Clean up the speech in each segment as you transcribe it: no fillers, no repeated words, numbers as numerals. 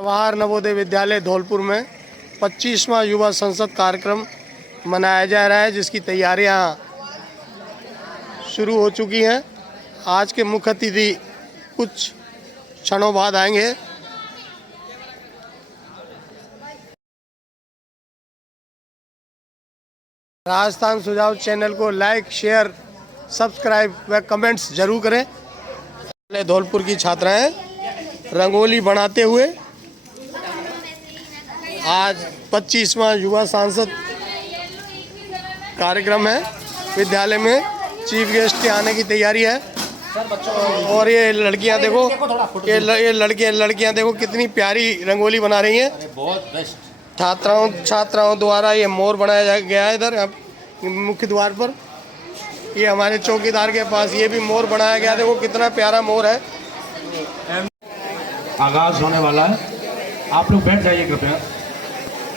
जवाहर नवोदय विद्यालय धौलपुर में 25वां युवा संसद कार्यक्रम मनाया जा रहा है, जिसकी तैयारियां शुरू हो चुकी हैं। आज के मुख्य अतिथि कुछ क्षणों बाद आएंगे। राजस्थान सुझाव चैनल को लाइक, शेयर, सब्सक्राइब व कमेंट्स जरूर करें। धौलपुर की छात्राएं रंगोली बनाते हुए आज 25वां युवा सांसद कार्यक्रम है। विद्यालय में चीफ गेस्ट के आने की तैयारी है। और ये लड़कियां देखो, ये लड़कियां देखो कितनी प्यारी रंगोली बना रही हैं। बहुत बेस्ट छात्राओं द्वारा ये मोर बनाया गया है। इधर मुख्य द्वार पर ये हमारे चौकीदार के पास ये भी मोर बनाया गया। देखो कितना प्यारा मोर है। आगाज होने वाला है, आप लोग बैठ जाइए, कृपया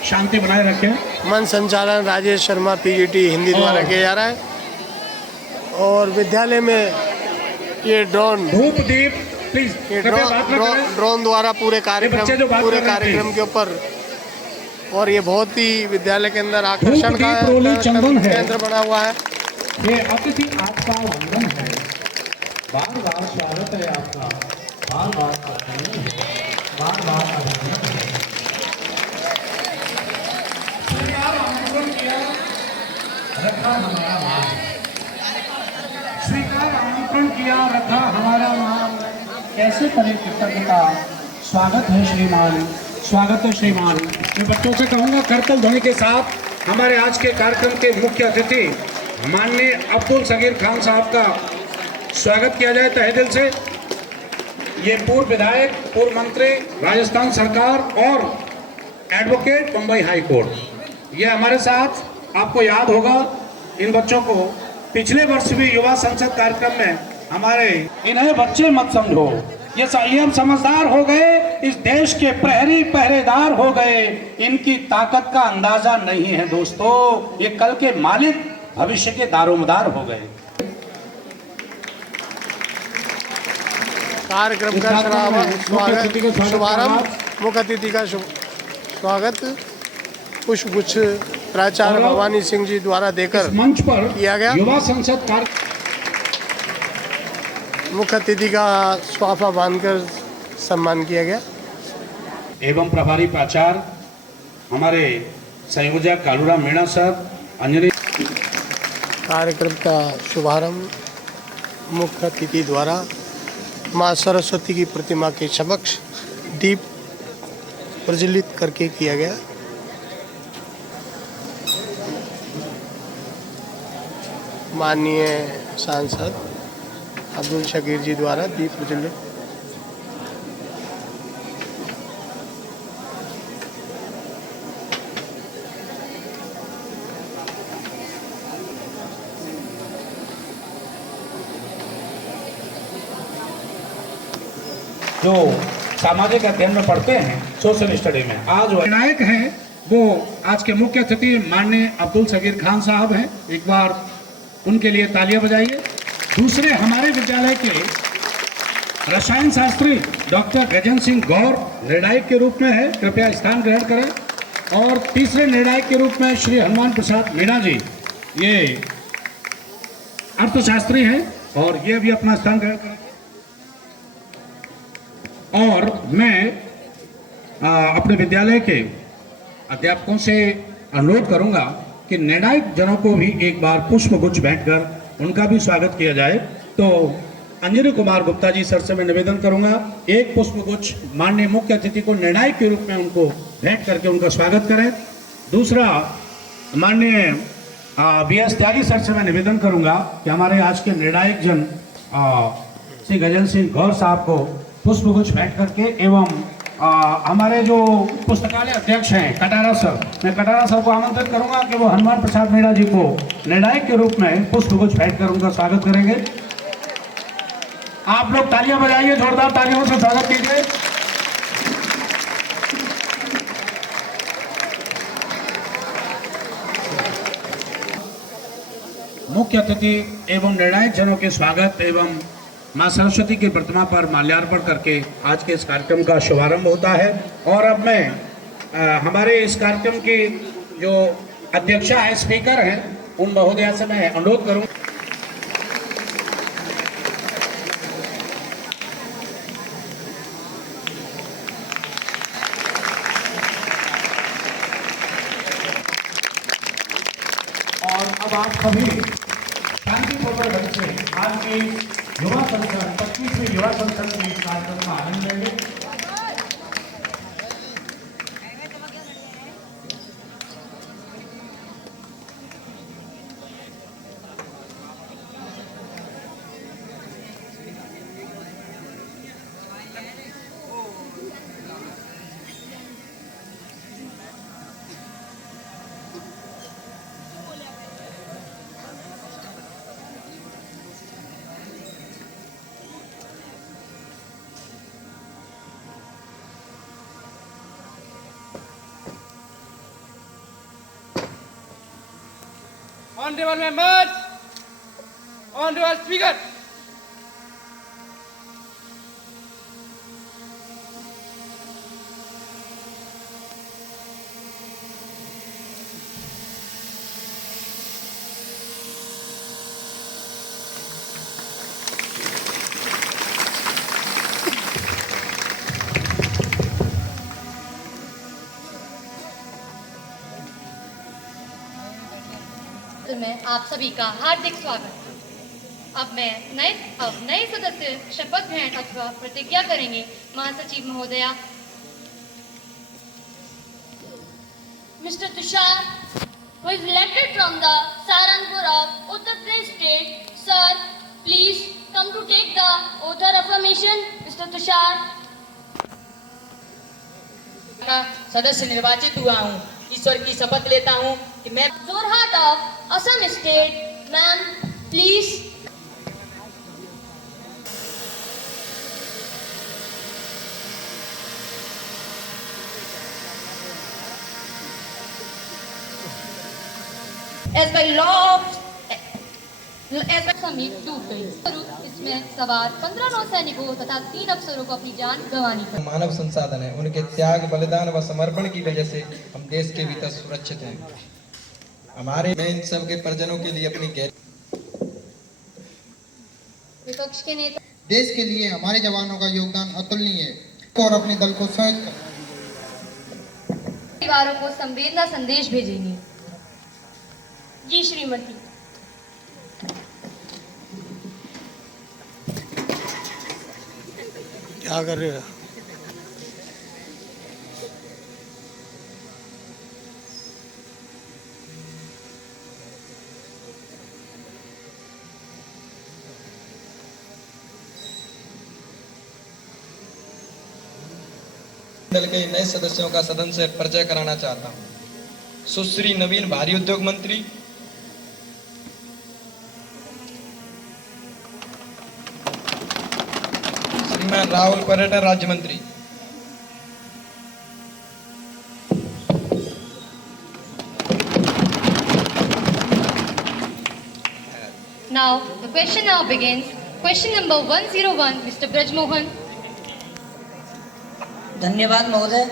शांति बनाए रखें। मन संचालन राजेश शर्मा पीजीटी हिंदी द्वारा किया जा रहा है। और विद्यालय में ये ड्रोन धूप दीप प्लीज, ये ड्रोन द्वारा पूरे कार्यक्रम के ऊपर, और ये बहुत ही विद्यालय के अंदर आकर्षण का केंद्र बना हुआ है। ये अतिथि आपका वंदन है, बार बार स्वागत है आपका, बार बार अभिनंदन है। रखा हमारा मान, स्वीकार आमंत्रण किया, रखा हमारा मान, कैसे करें कृतज्ञता। स्वागत है श्रीमान, स्वागत है श्रीमान। मैं बच्चों से कहूँगा करतल ध्वनि के साथ हमारे आज के कार्यक्रम के मुख्य अतिथि माननीय अब्दुल सगीर खान साहब का स्वागत किया जाए तहे दिल से। ये पूर्व विधायक, पूर्व मंत्री राजस्थान सरकार और एडवोकेट मुंबई हाई कोर्ट, ये हमारे साथ। आपको याद होगा इन बच्चों को पिछले वर्ष भी युवा संसद कार्यक्रम में हमारे, इन्हें बच्चे मत समझो, ये हम समझदार हो गए, इस देश के प्रहरी पहरेदार हो गए, इनकी ताकत का अंदाजा नहीं है दोस्तों, ये कल के मालिक भविष्य के दारोमदार हो गए। कार्यक्रम का शुभारंभ, मुख्य अतिथि का स्वागत पुष्पगुच्छ प्राचार्य भवानी सिंह जी द्वारा देकर मंच पर किया गया। युवा संसद मुख्य अतिथि का स्वाफा बांधकर सम्मान किया गया। एवं प्रभारी प्राचार्य हमारे संयोजक कालूराम मीणा सर, अंजलि। कार्यक्रम का शुभारंभ मुख्य अतिथि द्वारा माँ सरस्वती की प्रतिमा के समक्ष दीप प्रज्वलित करके किया गया। माननीय सांसद अब्दुल शकीर जी द्वारा दीप प्रज्वलित। जो सामाजिक अध्ययन में पढ़ते हैं, सोशल स्टडी में, आज विनायक हैं, वो आज के मुख्य अतिथि माननीय अब्दुल सगीर खान साहब हैं। एक बार उनके लिए तालियां बजाइए। दूसरे हमारे विद्यालय के रसायन शास्त्री डॉक्टर गजन सिंह गौर निर्णायक के रूप में है, कृपया स्थान ग्रहण करें। और तीसरे निर्णायक के रूप में श्री हनुमान प्रसाद मीणा जी, ये अर्थशास्त्री हैं और ये भी अपना स्थान ग्रहण करें। और मैं अपने विद्यालय के अध्यापकों से अनुरोध करूंगा कि निर्णायक जनों को भी एक बार पुष्पगुच्छ भेंटकर उनका भी स्वागत किया जाए। तो अंजनी कुमार गुप्ता जी सर से मैं निवेदन करूंगा, एक पुष्पगुच्छ माननीय मुख्य अतिथि को निर्णायक के रूप में उनको भेंट करके उनका स्वागत करें। दूसरा माननीय BS त्यागी सर से मैं निवेदन करूंगा कि हमारे आज के निर्णायक जन श्री गजन सिंह गौर साहब को पुष्पगुच्छ भेंट करके, एवं हमारे जो पुस्तकालय अध्यक्ष हैं कटारा सर, मैं कटारा सर को आमंत्रित करूंगा कि वो हनुमान प्रसाद मीणा जी को निर्णायक के रूप में पुष्पगुच्छ भेंट कर उनका स्वागत करेंगे। आप लोग तालियां बजाइए, जोरदार तालियों से स्वागत कीजिए। मुख्य अतिथि एवं निर्णायक जनों के स्वागत एवं माँ सरस्वती की प्रतिमा पर माल्यार्पण करके आज के इस कार्यक्रम का शुभारंभ होता है। और अब मैं हमारे इस कार्यक्रम की जो अध्यक्षा है, स्पीकर हैं, उन महोदया से मैं अनुरोध करूँ। और अब आप सभी शांतिपूर्वक ढंग से आज के युवा संसद 25वें युवा संसद के इस कार्यक्रम का आनंद लेंगे। Honorable members, honorable speaker. में आप सभी का हार्दिक स्वागत। अब नए सदस्य शपथ ग्रहण अथवा प्रतिज्ञा करेंगे। महासचिव महोदया। Mr. Tushar, who is elected from the Saharanpur of Uttar Pradesh state, sir, please come to take the oath of affirmation. Mr. Tushar. का सदस्य निर्वाचित हुआ हूँ। ईश्वर की शपथ लेता हूँ कि मैं Jorhat of Assam state, ma'am, please. As by law of summit टूट गई। इसमें सवार 15 नौसैनिकों तथा 3 अफसरों को अपनी जान गंवानी पड़ी। मानव संसाधन है, उनके त्याग, बलिदान व समर्पण की वजह से हम देश के भीतर सुरक्षित हैं। हमारे मैं इन सब के परिजनों के लिए अपनी विपक्ष के नेता देश के लिए हमारे जवानों का योगदान अतुलनीय है और अपने दल को संयुक्त परिवारों को संवेदना संदेश भेजेंगे। जी श्रीमती। क्या कर रहे हो? दल के नए सदस्यों का सदन से परिचय कराना चाहता हूँ। सुश्री नवीन भारी उद्योग मंत्री, श्रीमान राहुल पर्यटन राज्य मंत्री, Now the question now begins. Question number 101, Mr. Braj Mohan. धन्यवाद महोदय,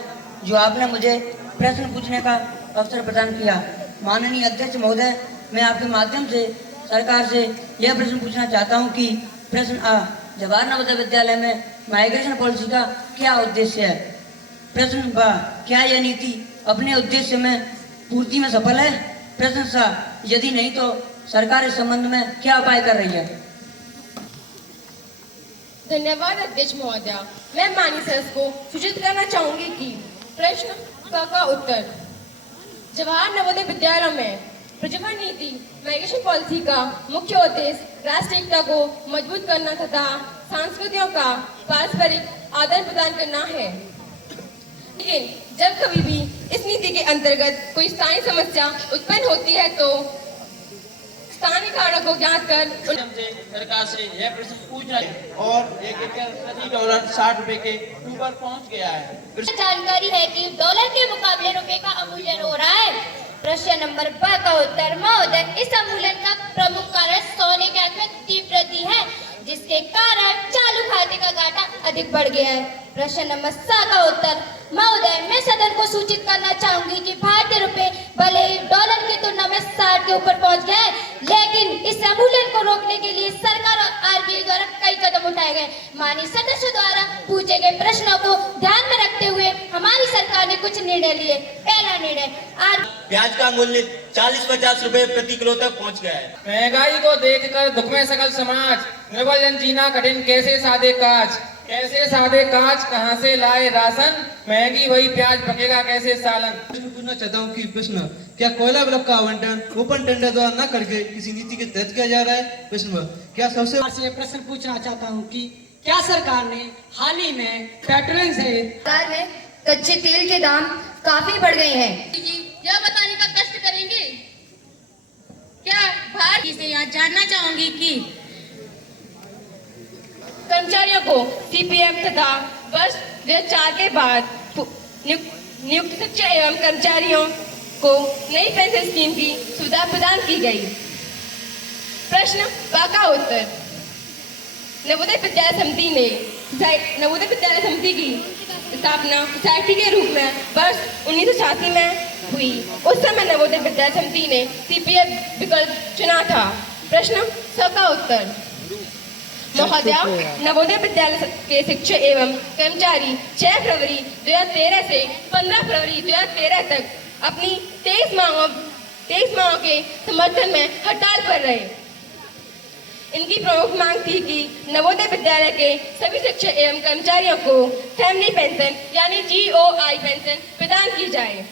जो आपने मुझे प्रश्न पूछने का अवसर प्रदान किया। माननीय अध्यक्ष महोदय, मैं आपके माध्यम से सरकार से यह प्रश्न पूछना चाहता हूं कि प्रश्न आ, जवाहर नवोदय विद्यालय में माइग्रेशन पॉलिसी का क्या उद्देश्य है? प्रश्न ब, क्या यह नीति अपने उद्देश्य में पूर्ति में सफल है? प्रश्न सा, यदि नहीं तो सरकार इस संबंध में क्या उपाय कर रही है? धन्यवाद अध्यक्ष महोदय। मैं माननीय सदस्य को सूचित करना चाहूंगी कि प्रश्न का उत्तर, जवाहर नवोदय विद्यालयों में प्रतिभा नीति माइग्रेशन पॉलिसी का मुख्य उद्देश्य राष्ट्रीय एकता को मजबूत करना तथा संस्कृतियों का पारस्परिक आदान प्रदान करना है। लेकिन जब कभी भी इस नीति के अंतर्गत कोई स्थानीय समस्या उत्पन्न होती है तो स्थानीय कारणों को ज्ञात कर सरकार से यह प्रश्न पूछ रहा है और एक एकड़ प्रति डॉलर 60 रुपए के ऊपर पहुंच गया है। जानकारी है कि डॉलर के मुकाबले रुपए का अवमूल्यन हो रहा है। प्रश्न नंबर 5 का उत्तर, महोदय, इस अवमूल्यन का प्रमुख कारण सोने के आंक में तीव्र वृद्धि है। जिसके कारण चालू खाते का घाटा अधिक बढ़ गया है। प्रश्न नंबर 7 का उत्तर, महोदय मैं सदन को सूचित करना चाहूंगी कि भारतीय रुपए भले ही डॉलर की तुलना में 60 के ऊपर पहुंच गए, लेकिन इस अवमूल्यन को रोकने के लिए सरकार और आरबीआई द्वारा कई कदम उठाए गए। माननीय सदस्यों द्वारा पूछे गए प्रश्नों को ध्यान में रखते हुए हमारी सरकार ने कुछ निर्णय लिए। पहला निर्णय, प्याज का मूल्य 40-50 रुपए प्रति किलो तक पहुंच गया है। महंगाई को देखकर दुख में सकल समाज, निर्बल जन जीना कठिन, कैसे सादे काज, कैसे सादे काज, कहां से लाए राशन, महंगी वही प्याज, पकेगा कैसे सालन। पूछना चाहता हूँ कि प्रश्न, क्या कोयला ब्लॉक का आवंटन ओपन टेंडर द्वारा न करके किसी नीति के तहत किया जा रहा है? प्रश्न, क्या सबसे प्रश्न पूछना चाहता हूँ कि क्या सरकार ने हाल ही में पेट्रोलियम से सरकार में कच्चे तेल के दाम काफी बढ़ गए हैं। यह बताने का कष्ट करेंगे क्या? भारत से यहाँ जानना चाहूंगी कि कर्मचारियों को सीपीएम तथा वर्ष 2004 के बाद नियुक्त शिक्षक एवं कर्मचारियों को नई पेंशन स्कीम की सुविधा प्रदान की गई। प्रश्न का उत्तर, नवोदय विद्यालय समिति की स्थापना सोसाइटी के रूप में वर्ष 1986 में हुई। उस समय नवोदय विद्यालय समिति ने सीपीएफ विकल्प चुना था। प्रश्न का उत्तर, महोदया नवोदय विद्यालय के शिक्षक एवं कर्मचारी 6 फरवरी 2013 से 15 फरवरी 2013 तक अपनी 23 मांगों के समर्थन में हड़ताल पर रहे। इनकी प्रमुख मांग थी कि नवोदय विद्यालय के सभी शिक्षक एवं कर्मचारियों को फैमिली पेंशन यानी GOI पेंशन प्रदान की जाए।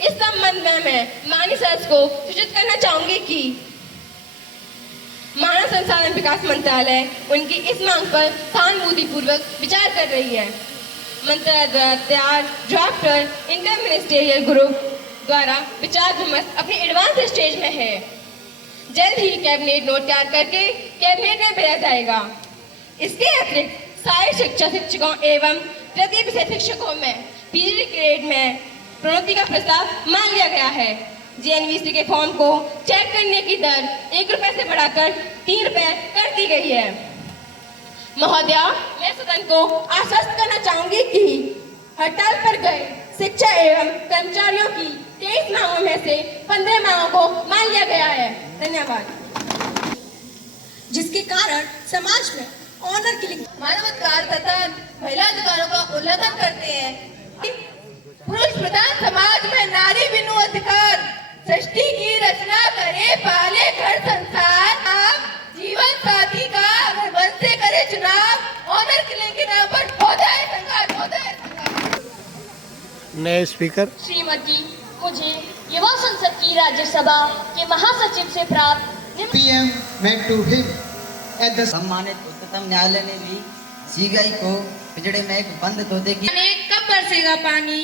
इस संबंध में मैं माननीय सदस्य को सूचित करना चाहूंगी कि मानव संसाधन विकास मंत्रालय उनकी इस मांग पर सहानुभूतिपूर्वक विचार कर रही है। मंत्रालय द्वारा तैयार ड्राफ्ट इंटर मिनिस्टेरियल ग्रुप द्वारा विचार विमर्श अपनी एडवांस स्टेज में है। जल्द ही कैबिनेट नोट तैयार करके कैबिनेट में भेजा जाएगा। इसके अतिरिक्त सारे शिक्षकों एवं तृतीय विषय शिक्षकों में पीजी ग्रेड में प्रोन्नति का प्रस्ताव मान लिया गया है। JNVC के फॉर्म को चेक करने की दर 1 रुपए से बढ़ाकर 3 रुपए कर दी गई है। महोदया मैं सदन को आश्वस्त करना चाहूंगी कि हड़ताल पर गए शिक्षक एवं कर्मचारियों की 23 मांगों में से 15 मांगों को मान लिया गया है। धन्यवाद। जिसके कारण समाज में ऑनर किलिंग, मानवाधिकार तथा महिला अधिकारों का उल्लंघन करते हैं। पुरुष प्रधान समाज में नारी बिनु अधिकार, सृष्टि की रचना करे, पाले घर संसार, आप जीवन साथी का अगर मन से करे चुनाव, ऑनर किलिंग के नाम पर हो जाए संघर्ष, हो जाए संघर्ष। नए स्पीकर श्रीमती, मुझे युवा संसद की राज्यसभा के महासचिव से प्राप्त PM went to him at the सम्मानित उच्चतम न्यायालय ने भी सीबीआई को पिछड़े में एक बंद तोते की कब बरसेगा पानी?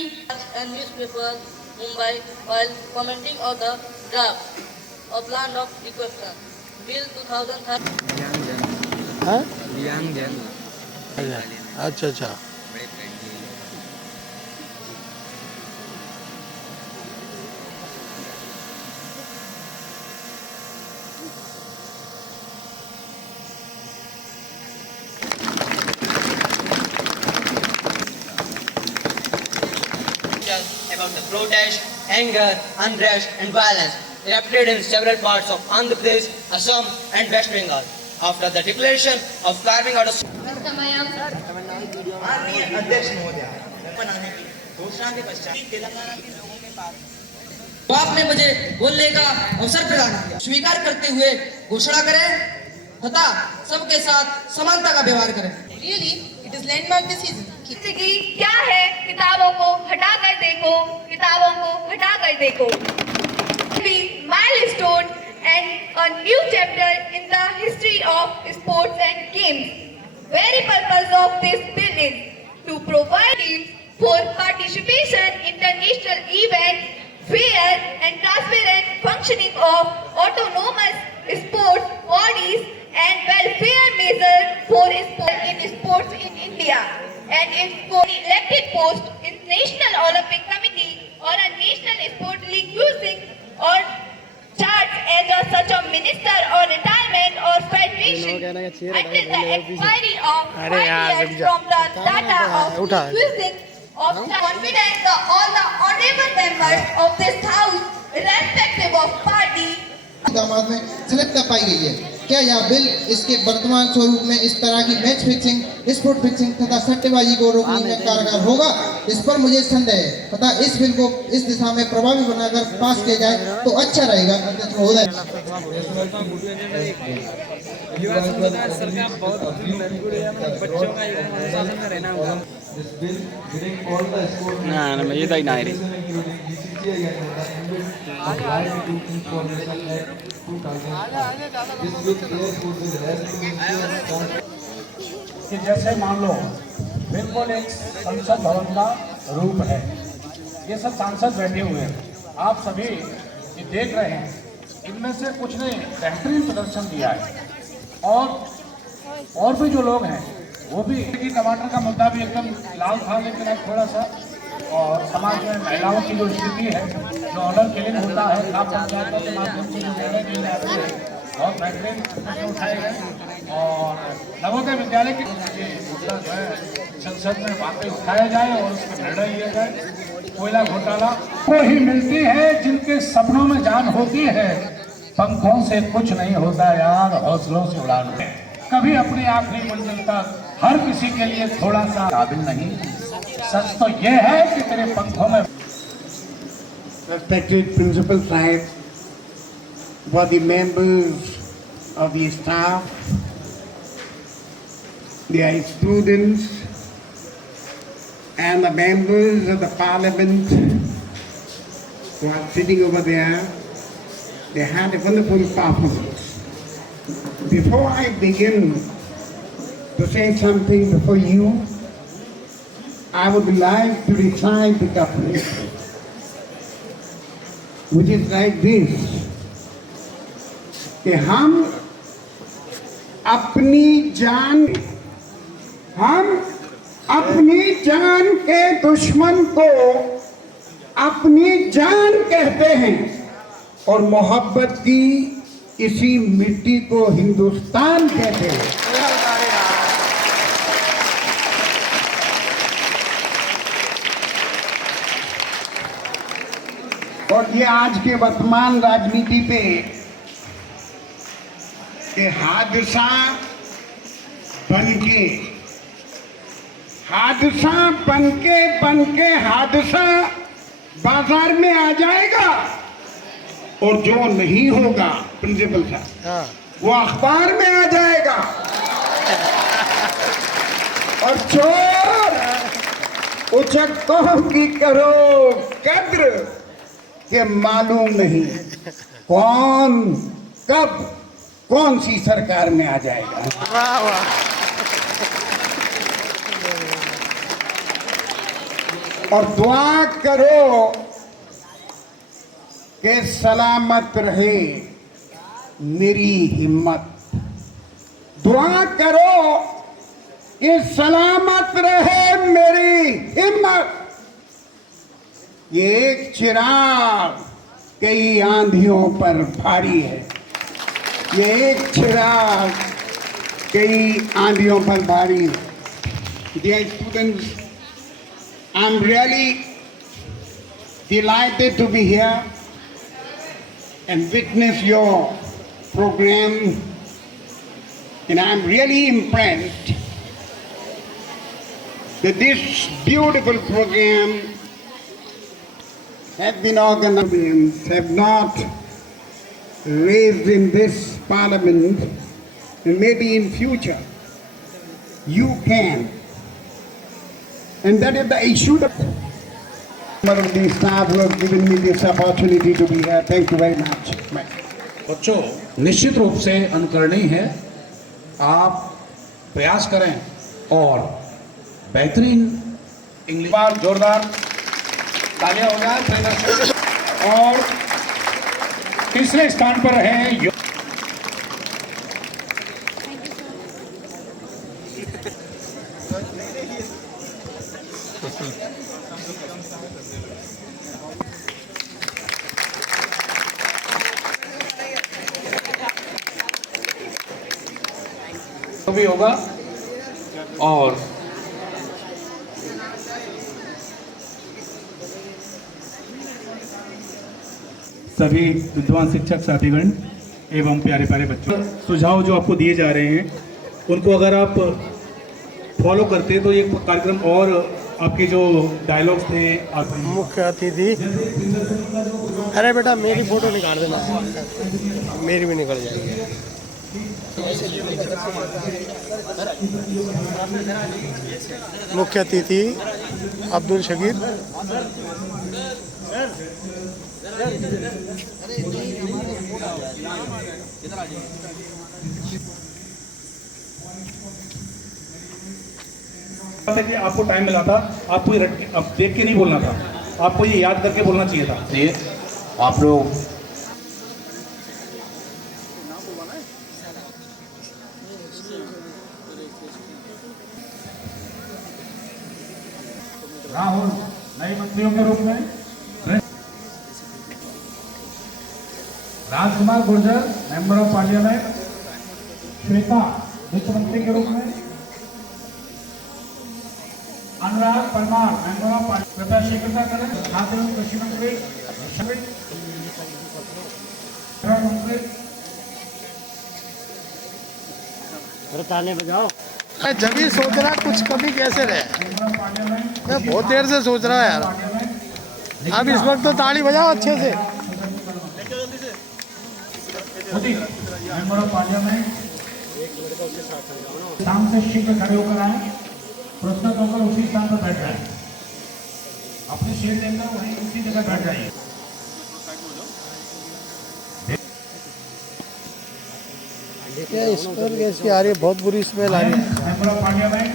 and newspaper Mumbai while commenting on the draft of plan of requisition bill 2013 हाँ? अच्छा about the protest, anger, unrest and violence erupted in several parts of Andhra Pradesh, Assam and West Bengal after the declaration of carving out of माननीय अध्यक्ष महोदय बनाने की घोषणा के पश्चात तेलंगाना के लोगों के पास आपने मुझे बोलने का अवसर प्रदान किया। स्वीकार करते हुए घोषणा करें तथा सबके साथ समानता का व्यवहार करें। Really, it is landmark decision. की क्या है? किताबों को हटा कर देखो, किताबों को हटा कर देखो। Be milestone and a new chapter in the history of sports and games. Very purpose of this bill is to provide teams for participation in the national events, fair and transparent functioning of autonomous sports bodies and welfare measures for sports in India, and if for elected post in National Olympic Committee or a National Sport League using or charged as such a minister or retirement or federation until the expiry of 5 years from the data of increasing of confidence all the honorable members of this house, irrespective of party. दामाद में select पाई गई है। क्या यह bill इसके वर्तमान स्वरूप में इस तरह की मैच फिक्सिंग, स्पोर्ट फिक्सिंग तथा सट्टेबाजी को रोकने में कारगर होगा? इस पर मुझे संदेह है तथा इस बिल को इस दिशा में प्रभावी बनाकर पास किया जाए तो अच्छा रहेगा। कि जैसे मान लो बिल्कुल एक संसद भवन का रूप है, ये सब सांसद बैठे हुए हैं, आप सभी ये देख रहे हैं, इनमें से कुछ ने बेहतरीन प्रदर्शन दिया है और भी जो लोग हैं वो भी कि टमाटर का मुद्दा भी एकदम लाल था, लेकिन अब थोड़ा सा और समाज में महिलाओं की जो स्थिति है, जो ऑनर किलिंग होता है, ग्राम पंचायतों के माध्यम से जो निर्णय लिए जाते हैं बहुत बेहतरीन प्रश्न उठाए गए और नवोदय विद्यालय के मुद्दा जो है संसद में वाकई उठाया जाए और उसका निर्णय लिया जाए। कोयला घोटाला को ही मिलती है जिनके सपनों में जान होती है, पंखों से कुछ नहीं होता यार, हौसलों से उड़ान है। कभी अपनी आखिरी मंजिल तक हर किसी के लिए थोड़ा सा काबिल नहीं। सच तो ये है कि तेरे पंखों में। Respected Principal Sahib, for the members of the staff, their students, and the members of the Parliament who are sitting over there, they had a wonderful performance. Before I begin to say something before you, I would like to recite the couplet, which is like this, कि हम अपनी जान के दुश्मन को अपनी जान कहते हैं और मोहब्बत की इसी मिट्टी को हिंदुस्तान कहते हैं। और ये आज के वर्तमान राजनीति पे के हादसा बनके हादसा बाजार में आ जाएगा और जो नहीं होगा प्रिंसिपल साहब वो अखबार में आ जाएगा और चोर उचक्कों की करो कद्र के मालूम नहीं कौन कब कौन सी सरकार में आ जाएगा। और दुआ करो कि सलामत रहे मेरी हिम्मत, दुआ करो कि सलामत रहे मेरी हिम्मत। ये एक चिराग कई आंधियों पर भारी है, ये एक चिराग कई आंधियों पर भारी है। Dear students, I'm really delighted to be here and witness your program, and I'm really impressed that this beautiful program has been organized, have not raised in this parliament, and maybe in future you can. And that is the issue that the staff who have given me this opportunity to be here. Thank you very much. बच्चों, निश्चित रूप से अनुकरणीय है, आप प्रयास करें और बेहतरीन इंग्लिश बार जोरदार तालियां हो जाए। और तीसरे स्थान पर रहे तो भी होगा। और सभी विद्वान शिक्षक साथीगण एवं प्यारे प्यारे बच्चों, सुझाव जो आपको दिए जा रहे हैं उनको अगर आप फॉलो करते हैं तो ये कार्यक्रम और आपके जो डायलॉग्स थे आप मुख्य अतिथि, अरे बेटा मेरी फोटो निकाल देना, मेरी भी निकल जाएगी। मुख्य अतिथि अब्दुल शकीर, कि आपको टाइम मिला था, आपको ये अब देख के नहीं बोलना था, आपको ये याद करके बोलना चाहिए था। आप लोग राहुल नए मंत्रियों के रूप में, Rajkumar Gurjar member of parliament, Shweta वित्त मंत्री के रूप में, Anurag Parmar member of parliament, कृपया शीघ्रता करें। खाद्य एवं कृषि मंत्री, ताने बजाओ। मैं जब ही सोच रहा कुछ कभी कैसे रहे, मैं बहुत देर से सोच रहा यार। अब इस वक्त तो ताली बजाओ अच्छे से। मेंबर ऑफ पार्लियामेंट शाम से शीघ्र खड़े होकर आए, प्रश्न होकर उसी स्थान पर बैठ जाए, अपनी सीट लेकर वहीं उसी जगह बैठ जाइए। इस पर गैस की आ रही है, बहुत बुरी स्मेल आ रही है। Member of parliament,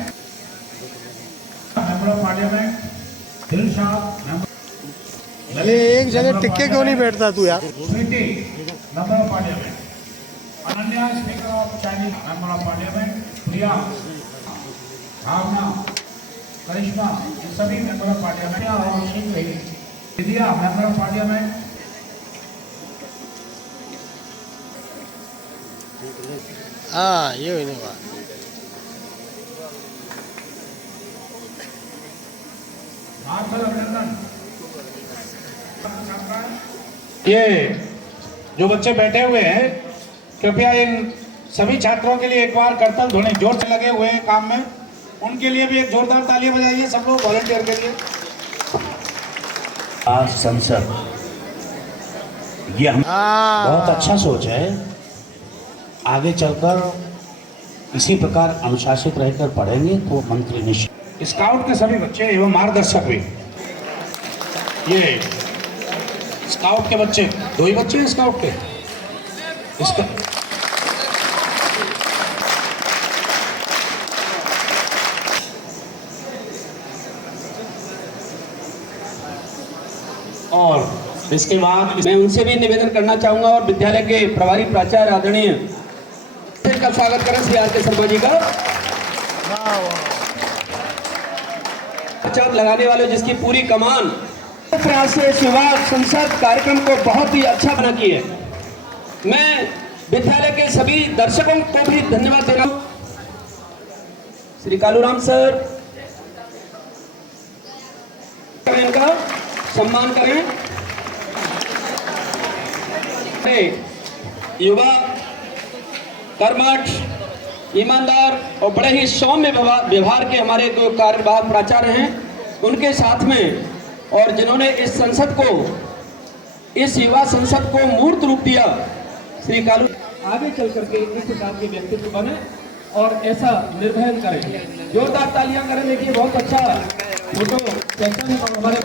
member of parliament Dilshad, अरे एक जगह टिक्के क्यों नहीं बैठता तू यार? Sweety member of parliament, Ananya speaker of Chinese member of parliament, Priya, Bhavna, Karishma, ये सभी मेंबर ऑफ पार्लियामेंट और शीघ्र ही विद्या मेंबर ऑफ पार्लियामेंट। हाँ ये हुई नहीं बात। ये जो बच्चे बैठे हुए हैं, कृपया इन सभी छात्रों के लिए एक बार करतल ध्वनि जोर से लगे हुए हैं काम में, उनके लिए भी एक जोरदार तालियां बजाइए सब लोग वॉलंटियर के लिए। आज संसद, ये बहुत अच्छा सोच है। आगे चलकर इसी प्रकार अनुशासित रहकर पढ़ेंगे तो मंत्री निश्चित। स्काउट के सभी बच्चे एवं मार्गदर्शक भी, ये स्काउट के बच्चे, 2 ही बच्चे हैं स्काउट के। इसका और इसके बाद मैं उनसे भी निवेदन करना चाहूंगा और विद्यालय के प्रभारी प्राचार्य आदरणीय का स्वागत करें श्री आर के शर्मा जी का। लगाने वाले जिसकी पूरी कमान प्रयास से विवाह संसद कार्यक्रम को बहुत ही अच्छा बना की है। मैं विद्यालय के सभी दर्शकों को भी धन्यवाद दे रहा हूँ। श्री कालूराम सर, इनका सम्मान करें। युवा कर्मठ, ईमानदार और बड़े ही सौम्य व्यवहार के हमारे जो कार्यवाहक प्राचार्य हैं, उनके साथ में और जिन्होंने इस संसद को, इस युवा संसद को मूर्त रूप दिया, श्री कालू आगे चल करके इस प्रकार के व्यक्तित्व बने और ऐसा निर्वहन करें। जोरदार तालियां करें। देखिए बहुत अच्छा फोटो सेशन हमारे